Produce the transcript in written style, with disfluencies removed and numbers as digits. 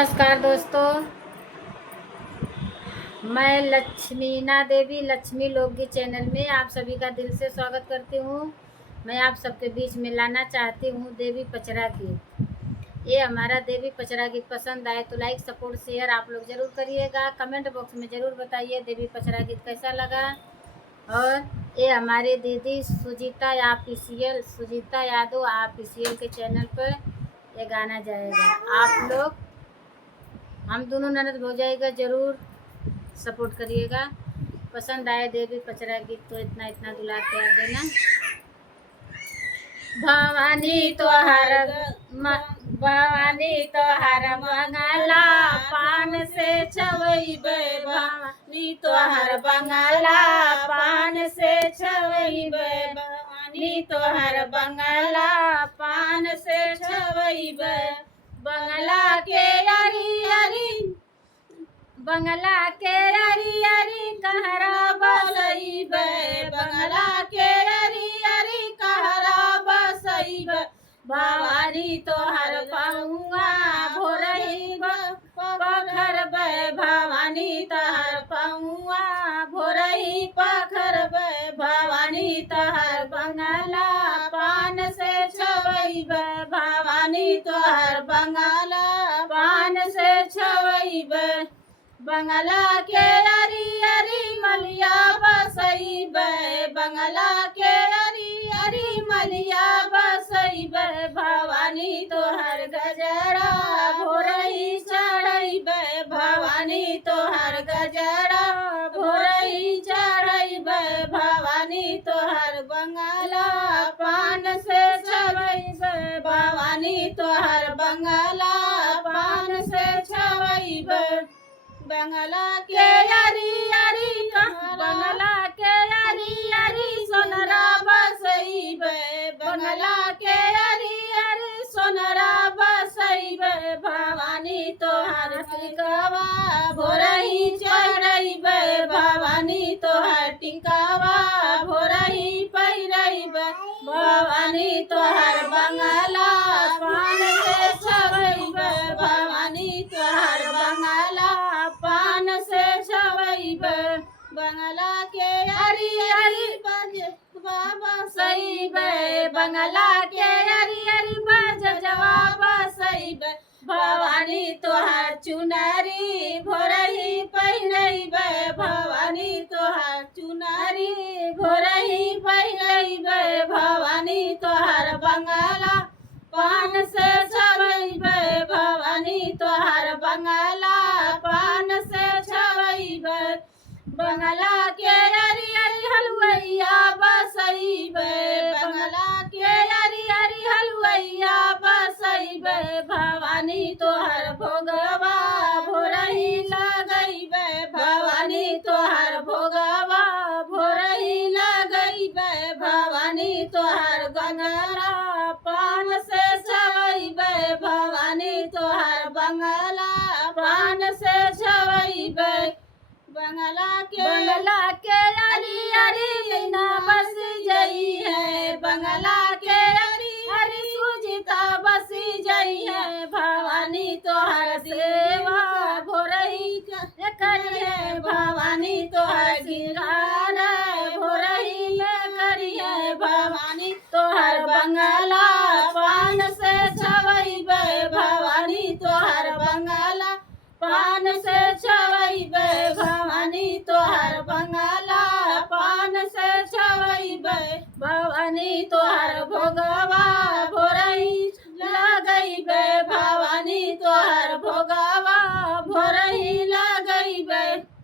नमस्कार दोस्तों, मैं लक्ष्मीना देवी लक्ष्मी लोकगीत चैनल में आप सभी का दिल से स्वागत करती हूँ। मैं आप सबके बीच में लाना चाहती हूँ देवी पचरा गीत। ये हमारा देवी पचरा गीत पसंद आए तो लाइक सपोर्ट शेयर आप लोग ज़रूर करिएगा। कमेंट बॉक्स में ज़रूर बताइए देवी पचरा गीत कैसा लगा। और ये हमारे दीदी सुजीता यादव ऑफिशियल के चैनल पर ये गाना जाएगा। आप लोग हम दोनों ननद भौजाई का ज़रूर सपोर्ट करिएगा। पसंद आए देवी पचरा गीत तो इतना दुलार प्यार देना। भवानी तो हर बंगला पान से छवैबे, भवानी तो हर बंगला पान से छवैबे, भवानी तो हर बंगला पान से छवैबे। बंगला के अरी कहरा बसैबे, बंगला के अरी कहरा बसैबे। भवानी तोहर पहुआ भोरही पखरबे, भवानी तोहर पहुआ भोरही पखरबे। भवानी तोहर बंगला पान से छवैबे, भवानी तोहर बंगला पान से छवैबे। बंगला के अरी मलिया बसैबे, बंगला के अरी मलिया बसैबे। भवानी तोहर गजरा भोरही चढ़ैबे, भवानी तोहर गजरा भोरही चढ़ैबे। भवानी तोहर बंगला पान से छवैबे, भवानी तोहर बंगला पान से छवैबे। बंगला के अरी सोनरा बसैबे, बंगला के अरी सोनरा बसैबे। भवानी तोहर टिकवा भोरही चढ़ैबे, भवानी तोहर टिकवा भोरही पहिरैबे। भवानी तोहर बंगला पान से छवैबे, भवानी तोहर बंगला पान से छवैबे। बंगला के अरी बसैबे, बंगला के अरी बजवा बसैबे। भवानी तोहर चुनरी भोरही पहिरैबे, भवानी तोहर चुनरी भोरही पहिरैबे। भवानी तोहर बंगला पान से छवैबे, भवानी तोहर बंगला पान से छवैबे। बंगला के अरी हलुवैया बसैबे, बंगला के अरी हलुवैया बसैबे। भवानी तोहर भोगवा भोरही लगैबे, भवानी तोहर भोगवा भोरही लगैबे। भवानी तोहर गंगरा पान से छवैबे, भवानी तोहर बंगला पान से छवैबे। बंगला के अरी मीना बस जई है, बंगला के अरी सुजीता बसी जई है। भवानी तोहर सेवा भोरही करिए, भवानी तोहर गिरगार भोरही में करिए। भवानी तोहर बंगला पान से छवैबे, भवानी तोहर बंगला पान से छवैबे। भवानी तोहर बंगला पान से छवैबे, भवानी तोहर भोगवा भोर